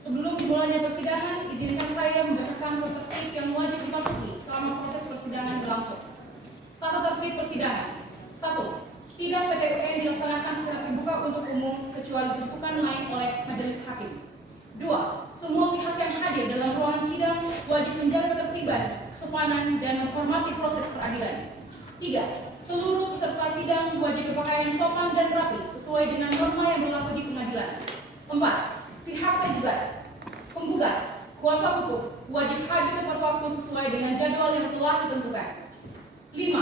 Sebelum dimulainya persidangan, izinkan saya membacakan tata tertib yang wajib dipatuhi selama proses persidangan berlangsung. Tata tertib persidangan. 1. Sidang PT UN dilaksanakan secara terbuka untuk umum kecuali ditentukan lain oleh majelis hakim. 2. Semua pihak yang hadir dalam ruangan sidang wajib menjaga ketertiban, kesopanan, dan menghormati proses peradilan. 3. Seluruh peserta sidang wajib berpakaian sopan dan rapi sesuai dengan norma yang berlaku di pengadilan. 4. Pihak tergugat, penggugat, kuasa hukum wajib hadir tepat waktu sesuai dengan jadwal yang telah ditentukan. 5.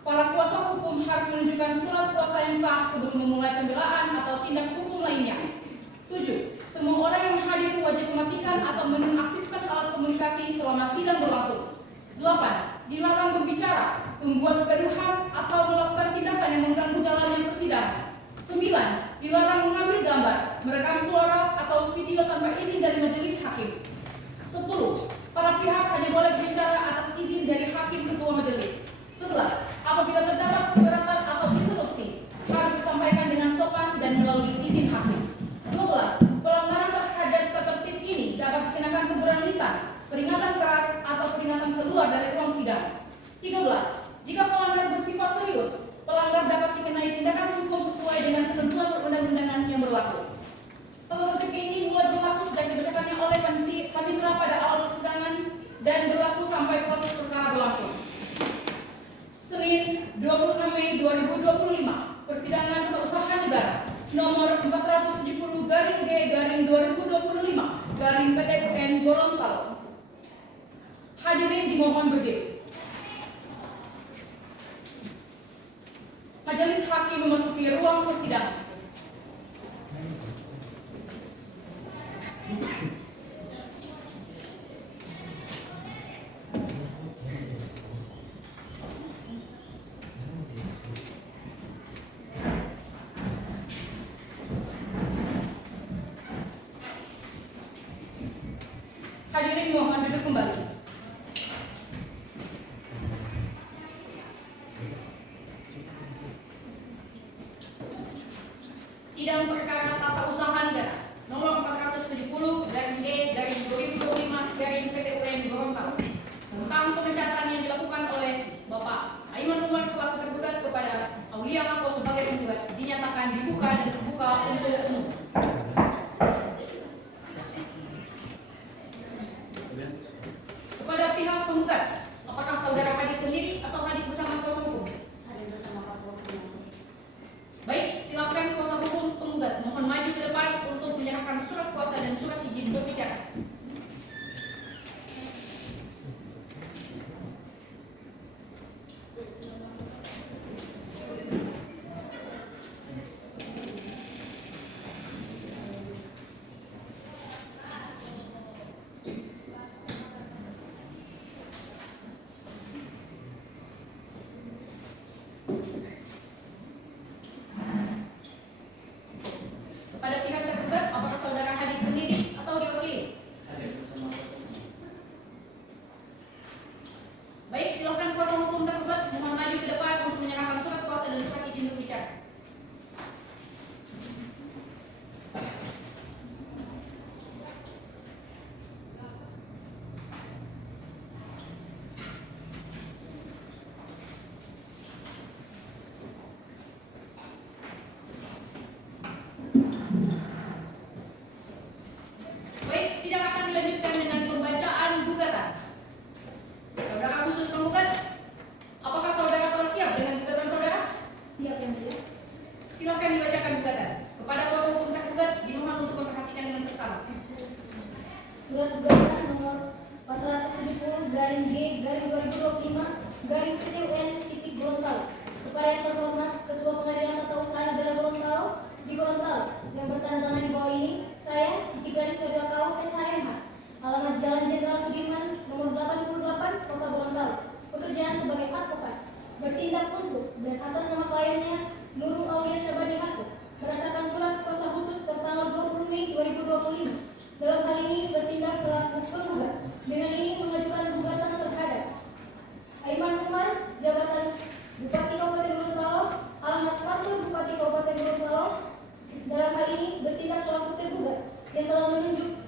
Para kuasa hukum harus menunjukkan surat kuasa yang sah sebelum memulai pembelaan atau tindak hukum lainnya. 7. Semua orang yang hadir wajib mematikan atau menonaktifkan alat komunikasi selama sidang berlangsung. 8. Dilarang berbicara, membuat kegaduhan, atau melakukan tindakan yang mengganggu jalannya persidangan. 9. Dilarang mengambil gambar, merekam suara, atau video tanpa izin dari majelis hakim. 10. Para pihak hanya boleh berbicara atas izin dari hakim ketua majelis. 11. Apabila terdapat keberatan atau interupsi, harus disampaikan dengan sopan dan melalui izin hakim. 12. Pelanggaran terhadap tata tertib ini dapat dikenakan teguran lisan, peringatan keras, atau peringatan keluar dari ruang sidang. 13. Jika pelanggar bersifat serius, pelanggar dapat dikenai tindakan hukum sesuai dengan ketentuan perundang-undangan yang berlaku. Tata tertib ini mulai berlaku sejak dibacakannya oleh panitera pada awal persidangan dan berlaku sampai proses perkara berlangsung. Senin 26 Mei 2025, persidangan Tata Negara nomor 470-G/2025 PT UN Gorontalo. Hadirin dimohon berdiri. Majelis hakim memasuki ruang persidangan. Hadirin mohon duduk kembali. Sidang perkara tata usaha negara nomor 470-E/2025 PT UN Gorontalo tentang pemecatan yang dilakukan oleh Bapak Aiman Umar selaku tergugat kepada Aulia Mako sebagai penggugat dinyatakan dibuka dan terbuka untuk umum. Kepada pihak penggugat, apakah saudara hadir sendiri atau hadir bersama kuasa hukum? Hadir bersama kuasa hukum. Baik, silakan kuasa hukum penggugat mohon maju ke depan untuk menyerahkan surat kuasa dan surat izin berbicara. Kepada pihak tergugat, apakah saudara hadir sendiri atau diwakili? Hadir bersama kuasa hukum. Baik, silakan kuasa hukum tergugat mohon maju ke depan untuk menyerahkan surat kuasa dan surat izin berbicara. Baik, sidang akan dilanjutkan dengan pembacaan gugatan. Saudara khusus penggugat, apakah saudara telah siap dengan gugatan saudara? Siap yang mulia. Silakan dibacakan gugatan. Kepada kuasa hukum tergugat dimohon untuk memperhatikan dengan seksama. Surat gugatan nomor 470-G/2025 PT UN Gorontalo kepada yang terhormat Ketua Pengadilan Tata Usaha Negara Gorontalo di Gorontalo yang bertanda tangan di bawah ini, saya Cici Gladys Wadiakau SHMH, alamat Jalan Jenderal Sudirman nomor 88 Kota Gorontalo, pekerjaan sebagai advokat, bertindak untuk dan atas nama kliennya Nurul Aulia Syabani Haku berdasarkan surat kuasa khusus tertanggal 20 Mei 2025. Dalam hal ini bertindak selaku penggugat dengan ini mengajukan gugatan terhadap Aiman Umar, jabatan Bupati Kabupaten Gorontalo, alamat kantor Bupati Kabupaten Gorontalo. Dalam hal ini bertindak selaku tergugat yang telah menunjuk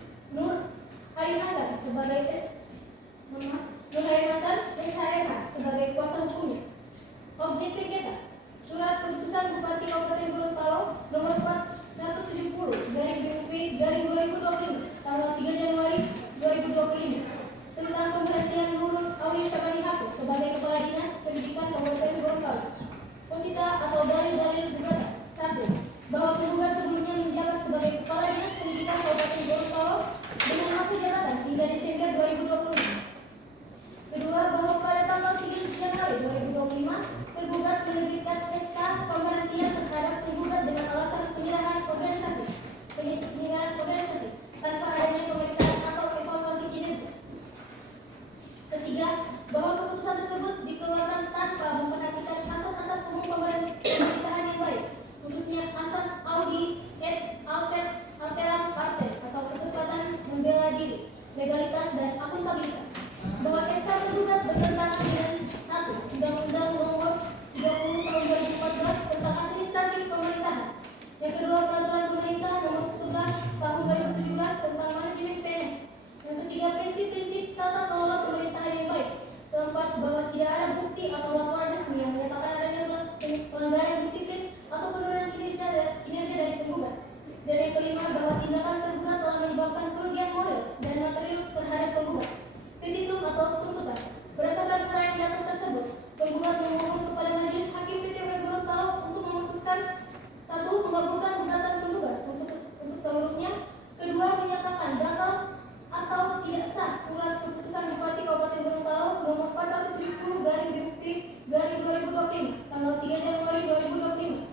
garing 2025 tanggal 3 Januari 2025.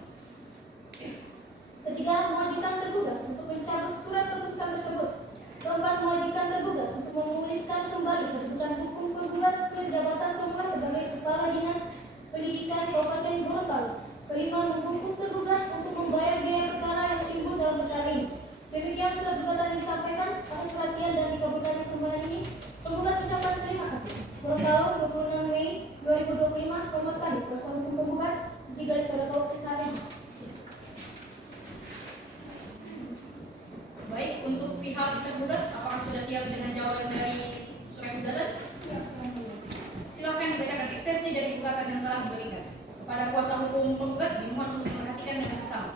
Ketiga, mewajibkan tergugat untuk mencabut surat keputusan tersebut. Keempat, mewajibkan tergugat untuk memulihkan kembali kedudukan hukum penggugat ke jabatan semula sebagai Kepala Dinas Pendidikan Kabupaten Gorontalo. Kelima, menghukum tergugat untuk membayar biaya perkara yang timbul dalam perkara ini. Demikian surat gugatan yang disampaikan. Atas perhatian dan dikabulkannya permohonan ini, penggugat ucapkan terima kasih. Gorontalo, 26 Mei 2025. Hormat kami, kuasa hukum penggugat Cici Garis Sodako SHM. Baik, untuk pihak tergugat, apakah sudah siap dengan jawaban dari surat gugatan? Siap. Silakan dibacakan eksepsi dari gugatan yang telah diberikan. Kepada kuasa hukum penggugat, dimohon untuk memperhatikan dengan seksama.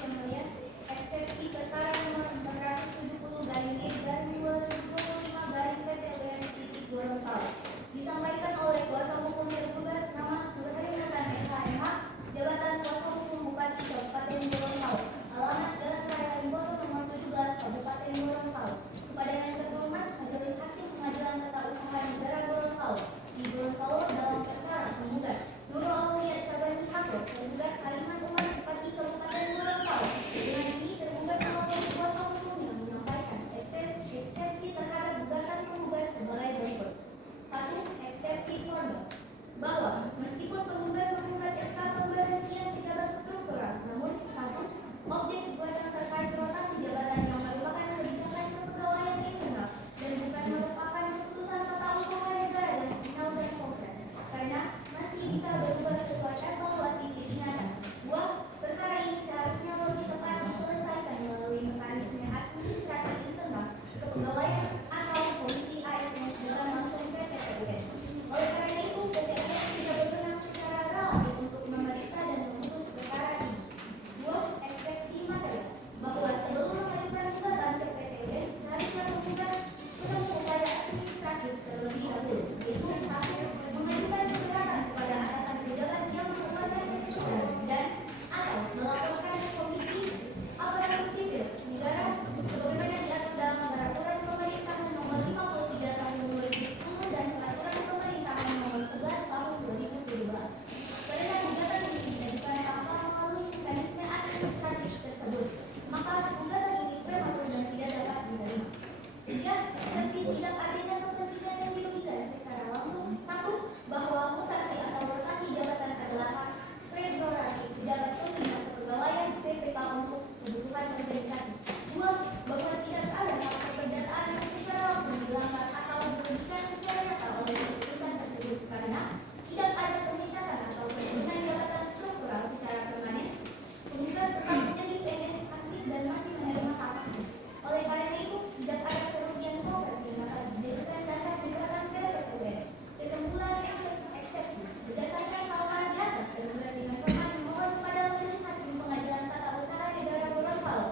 Yang mulia, eksepsi perkara nomor 470/2/2025/PT Gorontalo disampaikan oleh kuasa hukum tergugat nama Nurhayun Hasan SHMH, jabatan kuasa hukum Bupati Kabupaten Gorontalo, alamat Jalan Raya Limboto nomor 17 Kabupaten Gorontalo. Kepada yang terhormat Majelis Hakim Pengadilan Tata Usaha Negara Gorontalo di Gorontalo dalam perkara penggugat Nurul Aulia Syabani Hako, tergugat Kaliman Umar Cipati Kabupaten Gorontalo. Dengan ini tergugat mewakili kuasa hukumnya menyampaikan eksepsi terhadap gugatan penggugat sebagai berikut. 1. Eksepsi formal bahwa meskipun penggugat menggugat SK pemberhentian pejabat struktural, namun 1. Objek gugatan terkait rotasi jabatan yang merupakan kebijakan kepegawaian internal dan bukan merupakan keputusan tata usaha negara dan hal yang konkret, karena masih bisa berubah sesuai evaluasi kedinasan. 2. Perkara ini seharusnya lebih tepat diselesaikan melalui mekanisme administrasi internal kepegawaian atau polisi ASN dengan langsung ke PTUN. Oleh karena itu, PTUN tidak berwenang secara relatif untuk memeriksa dan memutus perkara ini. 2. Eksepsi materi bahwa sebelum mengajukan gugatan ke PTUN seharusnya penggugat menempuh upaya administratif terlebih dahulu, yaitu 1. Mengajukan keberatan kepada atasan pejabat yang mengeluarkan PTUN dan atau melaporkan Komisi Aparatur Sipil Negara sebagaimana diatur dalam Peraturan Pemerintahan Nomor 53 Tahun 2010 dan Peraturan Pemerintahan Nomor 11 Tahun 2017. Karena gugatan ini diajukan tanpa melalui mekanisme administratif tersebut, maka gugatan ini prematur dan tidak dapat diterima. 3. Eksepsi tidak adanya kepentingan yang dirugikan secara langsung. 1. Bahwa mutasi atau rotasi jabatan adalah hak prerogatif pejabat pembina kepegawaian PPK untuk kebutuhan organisasi. 2. Bahwa tidak ada hak keperdataan yang secara langsung dilanggar atau dirugikan secara nyata oleh keputusan tersebut karena tidak ada pemecatan atau penurunan jabatan struktural secara permanen. Penggugat tetap menjadi PNS aktif dan masih menerima hak. Oleh karena itu, tidak ada kerugian konkret yang dapat dijadikan dasar gugatan ke PTUN. Kesimpulan eksepsi berdasarkan hal-hal di atas tergugat dengan hormat memohon kepada Majelis Hakim Pengadilan Tata Usaha Negara Gorontalo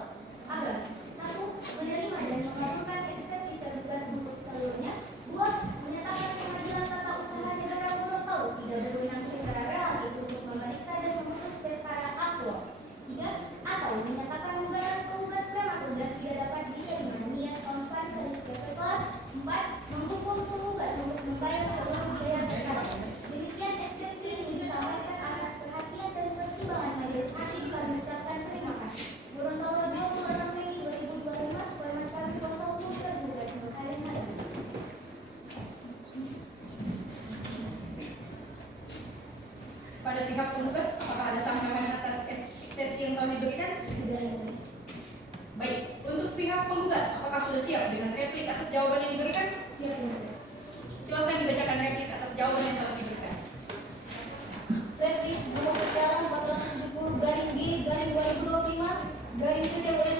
agar 1. Menerima dan mengabulkan eksepsi tergugat untuk seluruhnya. 2. Menyatakan Pengadilan Tata Usaha Negara Gorontalo tidak berwenang secara relatif untuk memeriksa dan memutus perkara aktual. 3. Atau menyatakan gugatan penggugat prematur dan tidak dapat diterima niat konfan ke kelas. 4. Menghukum penggugat untuk membayar seluruh biaya perkara. Demikian eksepsi ini disampaikan atas perhatian dan pertimbangan Majelis Hakim. Kami ucapkan terima kasih. Gorontalo 26 Mei 2025. Hormat kami kuasa hukum tergugat Nurhayun Hasan. Pada pihak penggugat, apakah ada tanggapan atas eksepsi yang telah diberikan? Tidak ada. Baik, untuk pihak penggugat, apakah sudah siap dengan replik atas jawaban yang diberikan? Siap. Silakan dibacakan replik atas jawaban yang telah diberikan. Replik nomor perkara 470/2025/PTUN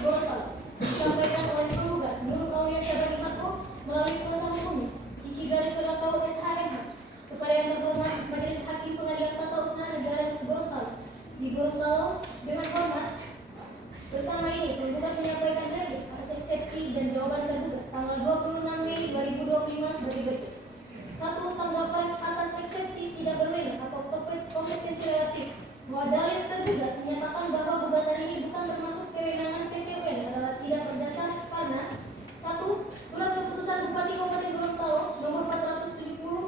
Gorontalo disampaikan oleh penggugat Nurul Aulia Syabani Hako melalui kuasa hukumnya Cici Garis Sodako SHMH. Kepada yang terhormat Majelis Hakim Pengadilan Tata Usaha Negara Gorontalo di Gorontalo, dengan hormat bersama ini penggugat menyampaikan replik atas eksepsi dan jawaban tergugat tanggal 26 Mei 2025 sebagai berikut. 1. Tanggapan atas eksepsi tidak berwenang atau kompetensi relatif bahwa dalil tergugat menyatakan bahwa gugatan ini bukan termasuk kewenangan PTUN adalah tidak berdasar karena 1. Surat keputusan Bupati Kabupaten Gorontalo nomor 470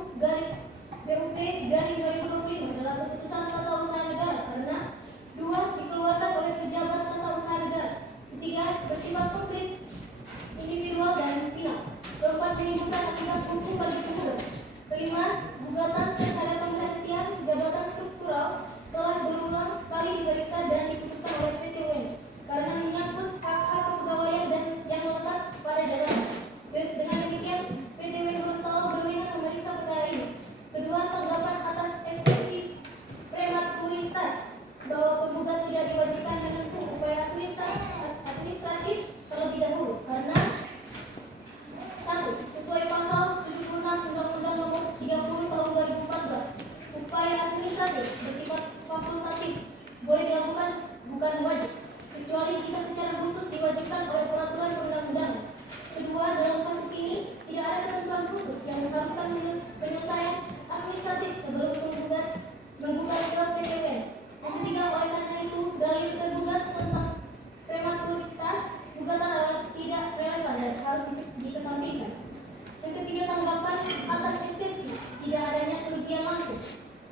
atas eksepsi tidak adanya kerugian langsung,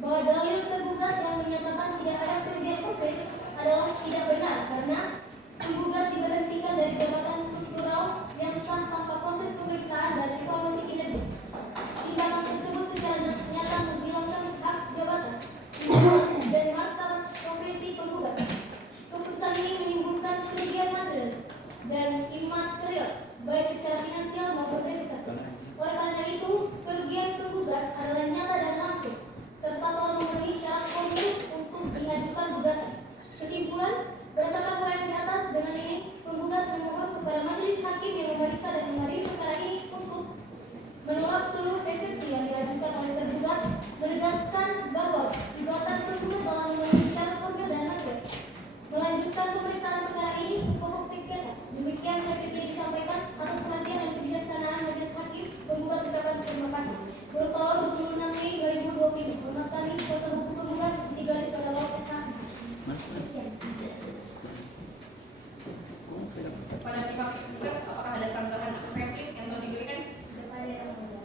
bahwa dalil tergugat yang menyatakan tidak ada kerugian konkret adalah tidak benar karena tergugat diberhentikan dari jabatan struktural yang sah tanpa proses pemeriksaan dan evaluasi kinerja. Tindakan tersebut secara nyata menghilangkan hak jabatan dan martabat profesi penggugat. Keputusan ini menimbulkan kerugian material dan imaterial baik secara finansial maupun reputasi. Oleh karena itu, kerugian tergugat adalah nyata dan langsung serta telah memenuhi syarat formil untuk diajukan gugatan. Kesimpulan, berdasarkan uraian di atas, dengan ini penggugat memohon kepada majelis hakim yang memeriksa dan mengadili perkara ini untuk menolak seluruh eksepsi yang diajukan oleh tergugat, menegaskan bahwa gugatan tergugat telah memenuhi syarat formil dan material. Melanjutkan pemeriksaan perkara ini pokok sengketa. Demikian replika disampaikan atas perhatian dan kebijaksanaan majelis hakim. Penggugat ucapkan terima kasih. Bertolak 26 Mei 2020. Hormat kami, kuasa hukum penggugat 3/SH. Pada pihak penggugat, apakah ada sanggahan atas replik yang telah diberikan? Kepada yang mulia.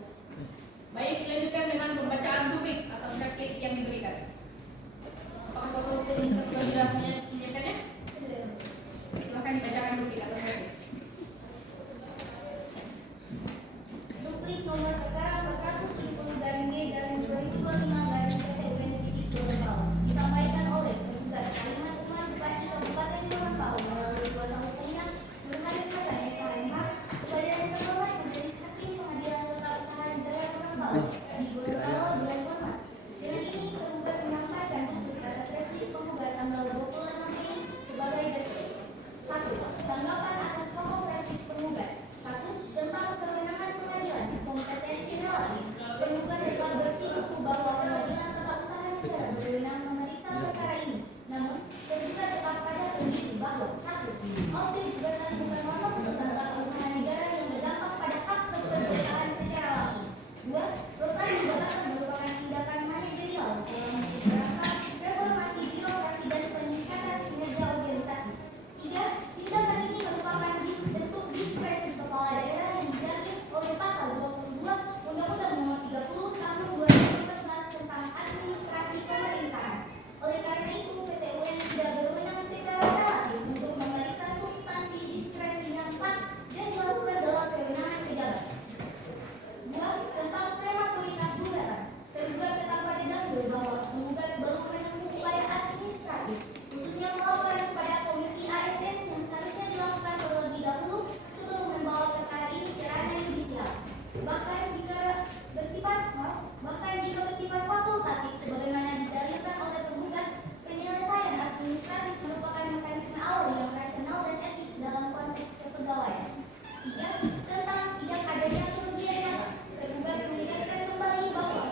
Baik, dilanjutkan dengan pembacaan rubrik atas replik yang diberikan. Apakah kuasa hukum sudah menyiapkannya? Silakan dibacakan rubrik atas replik. Duplik nomor perkara 470/G/2025/PT-UN disampaikan oleh tergugat Kalimat Umar Bupati Kabupaten Gorontalo melalui kuasa hukumnya Nurhalis Hasan SHMH sebagai yang terhormat Majelis Hakim Pengadilan Tata Usaha Negara Gorontalo di Gorontalo dengan hormat. Dengan ini tergugat menyampaikan duplik atas replik penggugat tanggal 26 Mei sebagai berikut. 1. Tanggapan atas pokok replik penggugat. 1. Tentang kewenangan pengadilan kompetensi relatif. Penggugat dapat bersikukuh bahwa pengadilan tata usaha negara berwenang memeriksa perkara ini. Namun, tergugat tetap pada pendiri bahwa 1. Objek gugatan bukan norma putusan tata usaha negara yang berdampak pada hak kepercayaan secara langsung. 2. Rotan jabatan merupakan tindakan manajerial dalam kerangka reformasi birokrasi dan peningkatan kinerja organisasi. 3. Tindakan ini merupakan bentuk diskresi kepala daerah yang dijamin oleh pasal 22 Undang-Undang Nomor 30 Tahun 2014 tentang administrasi pemerintahan. Oleh karena itu, PT-UN tidak berwenang secara relatif untuk memeriksa substansi diskresi yang sah dan dilakukan dalam kewenangan pejabat. 2. Tentang prematoritas gugatan. Tergugat tetap pada dalil bahwa penggugat belum menempuh upaya administratif, khususnya melaporkan kepada Komisi ASN yang seharusnya dilakukan terlebih dahulu sebelum membawa perkara ini ke ranah yudisial. Bahkan jika bersifat fakultatif sebagaimana didalilkan oleh penggugat, penyelesaian administratif merupakan mekanisme awal yang rasional dan etis dalam konteks kepegawaian. 3. Tentang tidak adanya kerugian nyata. Tergugat menegaskan kembali bahwa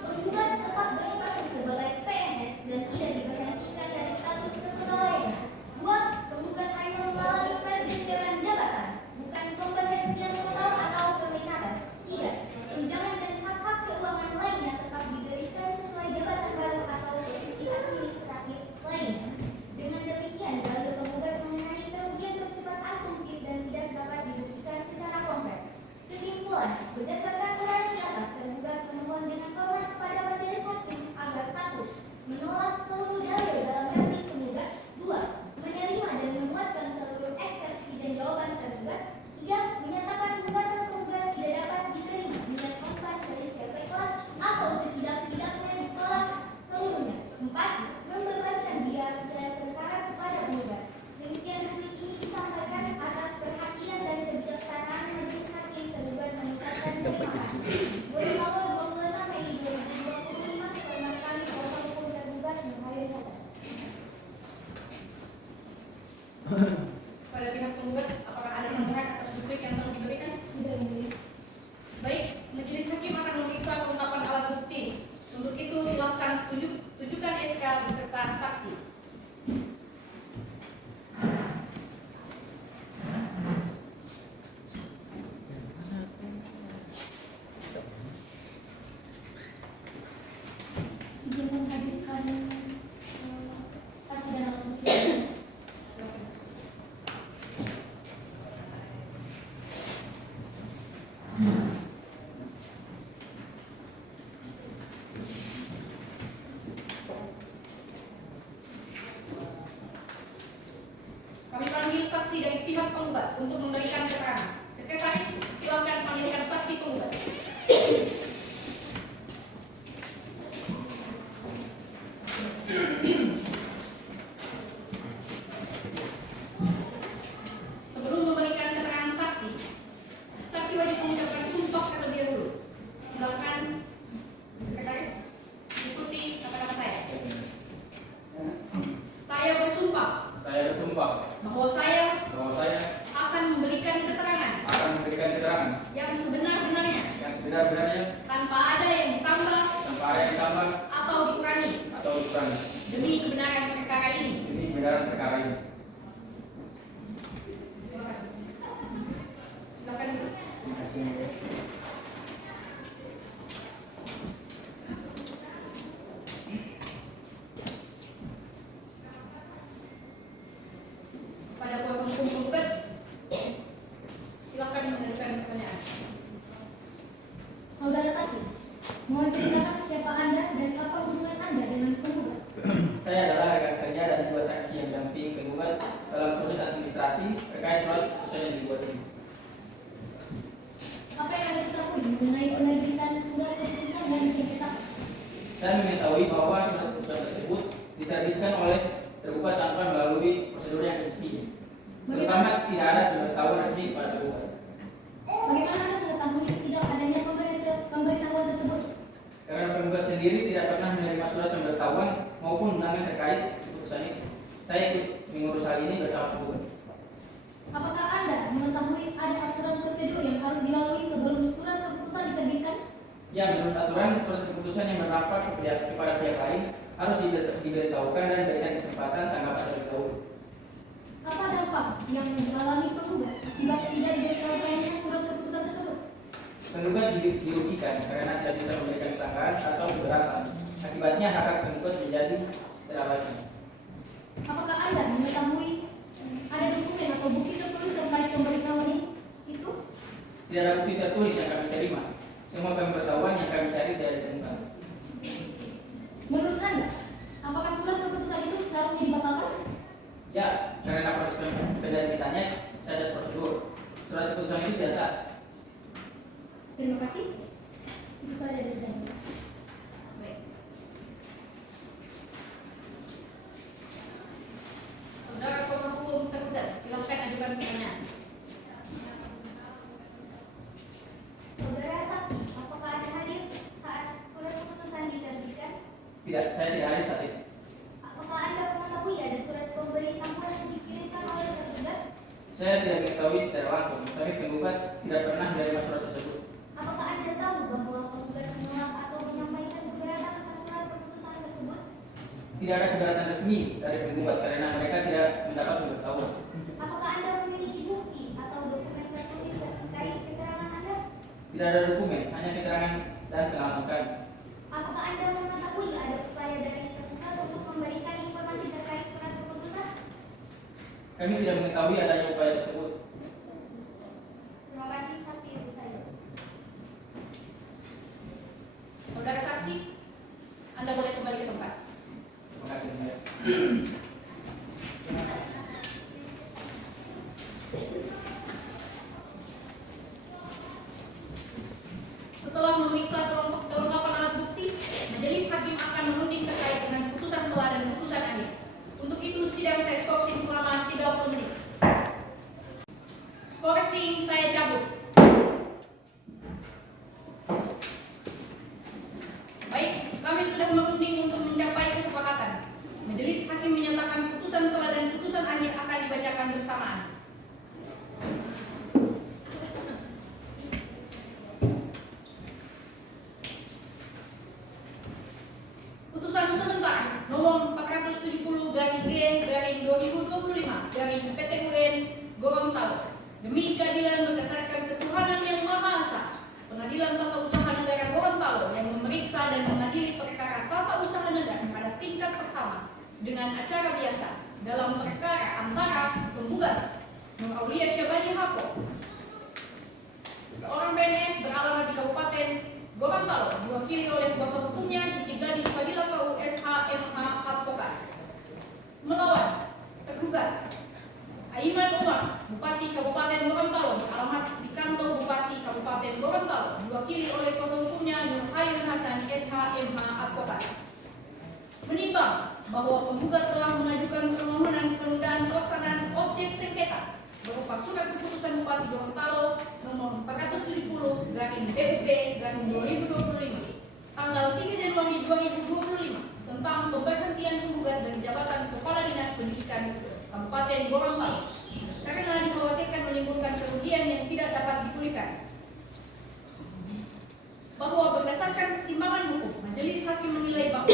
penggugat tetap berstatus sebagai PNS dan tidak diberhentikan dari status kepegawaian. 2. Penggugat hanya mengalami pergeseran jabatan, bukan pemberhentian total atau pemecatan. 3. Tunjangan dan hak-hak keuangan lainnya tetap diberikan sesuai jabatan baru atau posisi administratif lainnya. Dengan demikian, dalil penggugat mengenai kerugian bersifat asumtif dan tidak dapat dibuktikan secara konkret. Kesimpulan, berdasarkan uraian di atas, tergugat memohon dengan hormat kepada majelis hakim agar 1. Menolak seluruh dalil dalam replik penggugat. 2. Menerima dan memuatkan seluruh eksepsi dan jawaban tergugat. 3. Menyatakan gugatan penggugat tidak dapat diterima niat mempan dari setiap atau setidak-tidaknya ditolak seluruhnya. 4. Membebankan biaya perkara kepada penggugat. Demikian replik ini disampaikan atas perhatian dan kebijaksanaan majelis hakim. Tergugat mengucapkan terima kasih. Gorontalo 26 Mei 2025. Hormat kami kuasa hukum tergugat Nurhalis Hasan. Pada pihak penggugat, apakah ada sanggahan atas rubrik yang telah diberikan? Baik, majelis hakim akan memeriksa kelengkapan alat bukti. Untuk itu, silakan tunjukkan SK beserta saksi. penggugat untuk memberikan keterangan. Sekretaris, silakan panggilkan saksi penggugat. Sebelum memberikan keterangan saksi, saksi wajib mengucapkan sumpah terlebih dahulu. Silakan, sekretaris, ikuti kata-kata saya. Saya bersumpah bahwa saya akan memberikan keterangan yang sebenar-benarnya tanpa ada yang ditambah atau dikurangi demi kebenaran perkara ini. Terima kasih. Silakan. Pada kuasa hukum penggugat, silakan mengajukan pertanyaan. Saudara saksi, mohon ceritakan siapa Anda dan apa hubungan Anda dengan penggugat? Saya adalah rekan kerja dan dua saksi yang mendampingi penggugat dalam proses administrasi terkait surat keputusan yang dibuat ini. Apa yang Anda ketahui mengenai penerbitan surat keputusan yang dicetak? Saya mengetahui bahwa surat keputusan tersebut diterbitkan oleh tergugat tanpa melalui prosedur yang semestinya. Terutama tidak ada pemberitahuan resmi kepada tergugat. Bagaimana Anda mengetahui tidak adanya pemberitahuan tersebut? Karena penggugat sendiri tidak pernah menerima surat pemberitahuan maupun undangan terkait keputusan itu. Saya ikut mengurus hal ini bersama tergugat. Apakah Anda mengetahui ada aturan prosedur yang harus dilalui sebelum surat keputusan diterbitkan? Ya, menurut aturan, surat keputusan yang berdampak kepada pihak lain harus diberitahukan dan diberikan kesempatan tanggapan terlebih dahulu. Apa dampak yang dialami penggugat akibat tidak diberitahukannya surat keputusan tersebut? Penggugat dirugikan karena tidak bisa memberikan sangkaan atau keberatan. Akibatnya hak penggugat menjadi terabaikan. Apakah Anda mengetahui ada dokumen atau bukti tertulis terkait pemberitahuan itu? Tidak ada bukti tertulis yang kami terima. Semua pemberitahuan yang kami cari tidak ditemukan. Menurut Anda, apakah surat keputusan itu seharusnya dibatalkan? Ya, karena proses penerbitannya cacat prosedur. Surat keputusan itu tidak sah. Terima kasih. Itu saja dari saya. Baik. Saudara kuasa hukum tergugat, silakan ajukan pertanyaan. Saudara saksi, apakah Anda hadir saat surat keputusan diterbitkan? Tidak, saya tidak hadir saat itu. Apakah Anda mengetahui ada surat pemberitahuan yang dikirimkan oleh tergugat? Saya tidak mengetahui secara langsung, tapi penggugat tidak pernah menerima surat tersebut. Apakah Anda tahu bahwa penggugat menolak atau menyampaikan keberatan atas surat keputusan tersebut? Tidak ada keberatan resmi dari penggugat karena mereka tidak mendapat pemberitahuan. Apakah Anda memiliki bukti atau dokumen tertulis terkait keterangan Anda? Tidak ada dokumen, hanya keterangan dan pengalaman kami. Apakah Anda mengetahui ada upaya dari tergugat untuk memberikan informasi terkait surat keputusan? Kami tidak mengetahui adanya upaya tersebut. Terima kasih saksi itu saya. Saudara saksi, Anda boleh kembali ke tempat. Terima kasih. Setelah memeriksa kelengkapan alat bukti, majelis hakim akan menuding terkait dengan putusan sela dan putusan akhir. Untuk itu, sidang saya skorsing selama 30 menit. Skorsing saya cabut. Baik, kami sudah menuding untuk mencapai kesepakatan. Majelis hakim menyatakan putusan sela dan putusan akhir akan dibacakan bersamaan. Putusan sementara nomor 470/G/2025/PTUN Gorontalo demi keadilan berdasarkan ketuhanan yang Maha Esa, Pengadilan Tata Usaha Negara Gorontalo yang memeriksa dan mengadili perkara tata usaha negara pada tingkat pertama dengan acara biasa dalam perkara antara penggugat Nur Aulia Syabani Hapo, seorang PNS beralamat di Kabupaten Gorontalo, diwakili oleh kuasa hukumnya Cici Gadis Fadila KU SHMH Advokat, melawan tergugat Aiman Umar Bupati Kabupaten Gorontalo beralamat di kantor Bupati Kabupaten Gorontalo diwakili oleh kuasa hukumnya Nur Hayun Hasan SHMH Advokat. Menimbang bahwa penggugat telah mengajukan permohonan penundaan pelaksanaan objek sengketa berupa surat keputusan Bupati Gorontalo nomor 470/BUP/2025 tanggal 3 Januari 2025 tentang pemberhentian penggugat dari jabatan Kepala Dinas Pendidikan Kabupaten Gorontalo karena dikhawatirkan menimbulkan kerugian yang tidak dapat dipulihkan. Bahwa berdasarkan pertimbangan hukum, majelis hakim menilai bahwa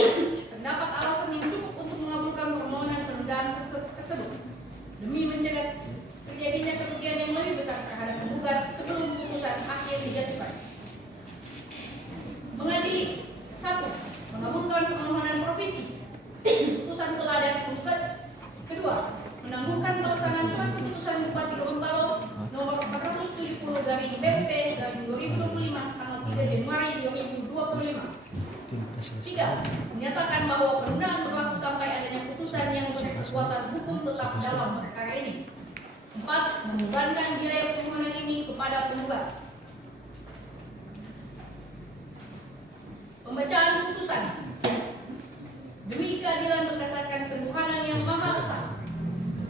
terdapat alasan yang cukup untuk mengabulkan permohonan penundaan tersebut demi mencegah terjadinya kerugian yang lebih besar terhadap penggugat sebelum putusan akhir dijatuhkan. Mengadili 1. Mengabulkan permohonan provisi putusan seladan penggugat. 2. Menangguhkan pelaksanaan surat keputusan Bupati Gorontalo nomor 470/BUP/2025 tanggal 3 Januari 2025. 3. Menyatakan bahwa penundaan berlaku sampai adanya putusan yang berkekuatan hukum tetap dalam perkara ini. 4. Membebankan biaya permohonan ini kepada penggugat. Pembacaan putusan. Demi keadilan berdasarkan ketuhanan yang Maha Esa,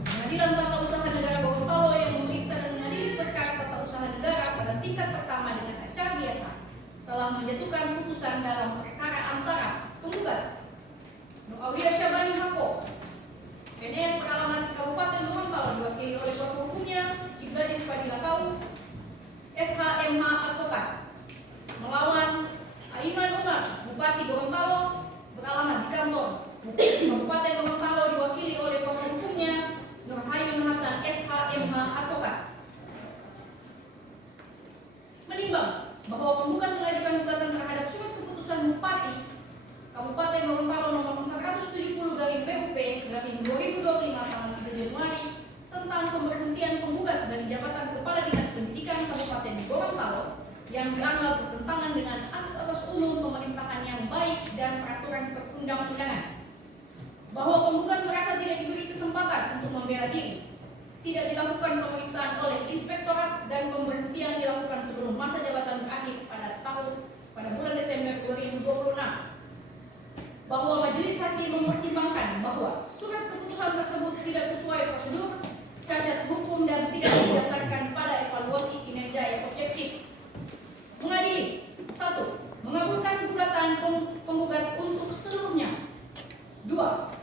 Pengadilan Tata Usaha Negara Gorontalo yang memeriksa dan mengadili perkara tata usaha negara pada tingkat pertama dengan acara biasa telah menjatuhkan putusan dalam perkara antara penggugat Nur Aulia Syabani Hako, PNS beralamat di Kabupaten Gorontalo diwakili oleh kuasa hukumnya Cigladis Fadila Kau, SHMH Advokat, melawan Aiman Umar, Bupati Gorontalo beralamat di kantor Kabupaten Gorontalo diwakili oleh kuasa hukumnya Nur Hayun Hasan SHMH Advokat. Menimbang bahwa penggugat mengajukan gugatan terhadap surat keputusan Bupati Kabupaten Gorontalo nomor 470/BUP/2025 tanggal 3 Januari tentang pemberhentian penggugat dari jabatan Kepala Dinas Pendidikan Kabupaten Gorontalo yang dianggap bertentangan dengan asas-asas umum pemerintahan yang baik dan peraturan perundang-undangan. Bahwa penggugat merasa tidak diberi kesempatan untuk membela diri, tidak dilakukan pemeriksaan oleh inspektorat dan pemberhentian dilakukan sebelum masa jabatan berakhir pada bulan Desember 2026. Bahwa majelis hakim mempertimbangkan bahwa surat keputusan tersebut tidak sesuai prosedur, cacat hukum dan tidak berdasarkan pada evaluasi kinerja yang objektif. Mengadili 1. Mengabulkan gugatan penggugat untuk seluruhnya. 2.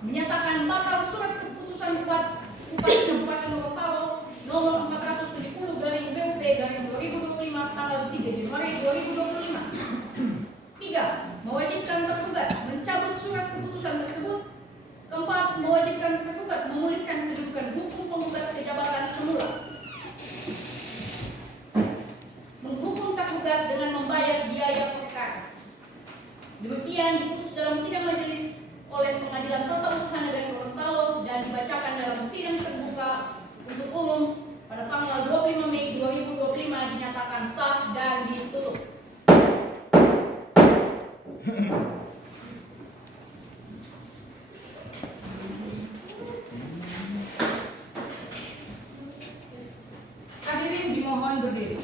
Menyatakan batal surat keputusan Bupati Kabupaten Gorontalo nomor 470/BUP/2025 tanggal 3 Januari 2025. 3. Mewajibkan tergugat mencabut surat keputusan tersebut. 4. Mewajibkan tergugat memulihkan kedudukan hukum penggugat ke jabatan semula. Menghukum tergugat dengan membayar biaya perkara. Demikian diputus dalam sidang majelis oleh Pengadilan Tata Usaha Negara Gorontalo dan dibacakan dalam sidang terbuka untuk umum pada tanggal 25 Mei 2025 dinyatakan sah dan ditutup. Hadirin dimohon berdiri.